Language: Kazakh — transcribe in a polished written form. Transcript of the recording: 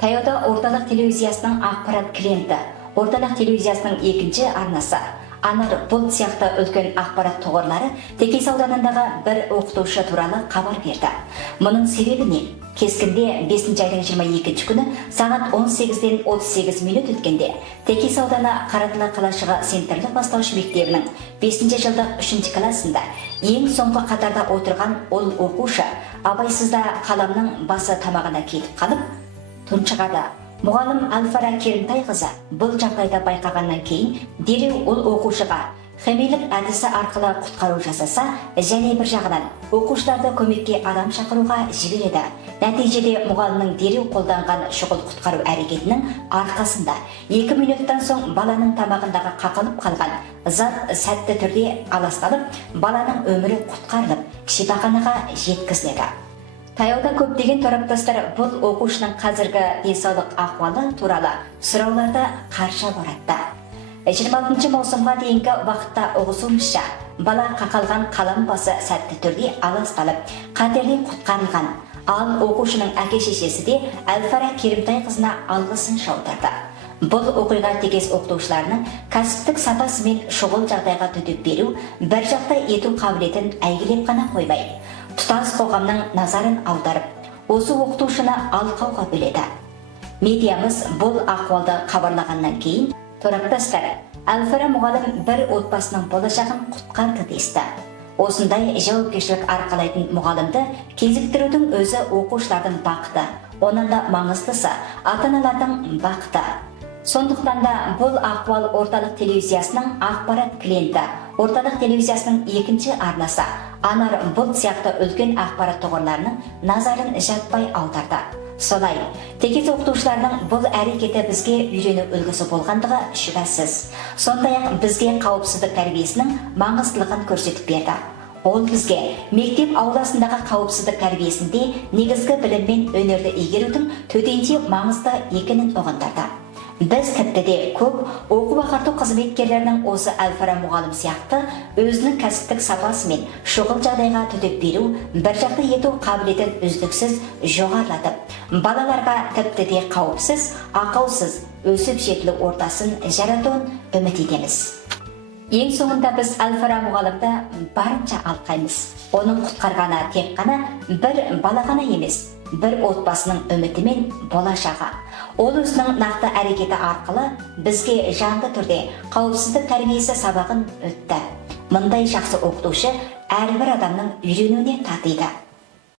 Таяуда орталық телевизиясының ақпарат клиенті, орталық телевизиясының екінші арнасы, Анар Бұлт сияқты үлкен ақпарат тоғырлары Текес ауданындағы бір оқытушы туралы хабар берді. Мұның себебі не? Кескінде 5 айдың 22 күні сағат 18-ден 38 минут өткенде Текес ауданы Қаратала қалашығы Центрлік бастауыш мектебінің 5 жылдық 3 классында ең соңғы қатарда отырған ол оқушы абайсызда қаламның басы тамағына кетіп қалып тұншығады. Мұғалім Әлфара Керімтайқызы бұл жағдайда байқағаннан кейін дереу ол оқушыға химиялық әдісі арқылы құтқару жасаса, және бір жағынан оқушыларды көмекке адам шақыруға жібереді. Нәтижеде мұғалімнің дереу қолданған шұғыл құтқару әрекетінің арқасында 2 минуттан соң баланың тамағындағы қақалып қалған зат сәтті түрде аласталып, баланың өмірі құтқарылып, шипаханаға жеткізіледі. Таяуда көптеген тораптастар бұл оқушының қазіргі денсаулық ахуалы туралы сұрауларды қарша боратты. 26 маусымға дейінгі уақытта ұғысуымызша, бала қақалған қалам басы сәтті түрде аласталып, қатерлен құтқарылған. Ал оқушының әке-шешесі де Әлфара Керімтайқызына алғысын жаудырды. Бұл оқиға Текес оқытушыларының кәсіптік сапасы мен шұғыл жағдайға төтеп беру, бір жақты ету қабілетін әйгілеп қана қоймай, тұтас қоғамның назарын аударып, осы оқытушыны алқауға бөледі. Медиамыз бұл ахуалды хабарлағаннан кейін, тораптастар Әлфара мұғалім бір отбасының болашағын құтқарды десті. Осындай жауапкершілік арқалайтын мұғалімді кезіктірудің өзі оқушылардың бақыты, онан да маңыздысы ата-аналардың бақыты. Сондықтан да бұл ахуал орталық телевизиясының ақпарат клиенті, орталық телевизиясының екінші арнасы Анар Бұлт сияқты үлкен ақпарат тоғырларының назарын жаппай аударды. Солай, Текес оқытушыларының бұл әрекеті бізге үйрену үлгісі болғандығы шүбәсіз. Сондай-ақ бізге қауіпсіздік тәрбиесінің маңыздылығын көрсетіп берді. Ол бізге мектеп ауласындағы қауіпсіздік тәрбиесінде негізгі білім мен өнерді игерудің төтенше маңызды екенін ұғындырды. Біз тіпті де көп оқу-ағарту қызметкерлерінің осы Әлфара мұғалім сияқты өзінің кәсіптік сапасы мен шұғыл жағдайға төтеп беру, бір жақты ету қабілетін үздіксіз жоғарылатып, балаларға тіпті де қауіпсіз, ақаусыз өсіп жетілу ортасын жаратуын үміт етеміз. Ең соңында біз Әлфара мұғалімді барынша алқаймыз. Оның құтқарғаны тек қана бір бала ғана емес, бір отбасының үміті мен болашағы. Ол өзінің нақты әрекеті арқылы бізге жанды түрде қауіпсіздік тәрбиесі сабағын өтті. Мұндай жақсы оқытушы әрбір адамның үйренуіне татиды.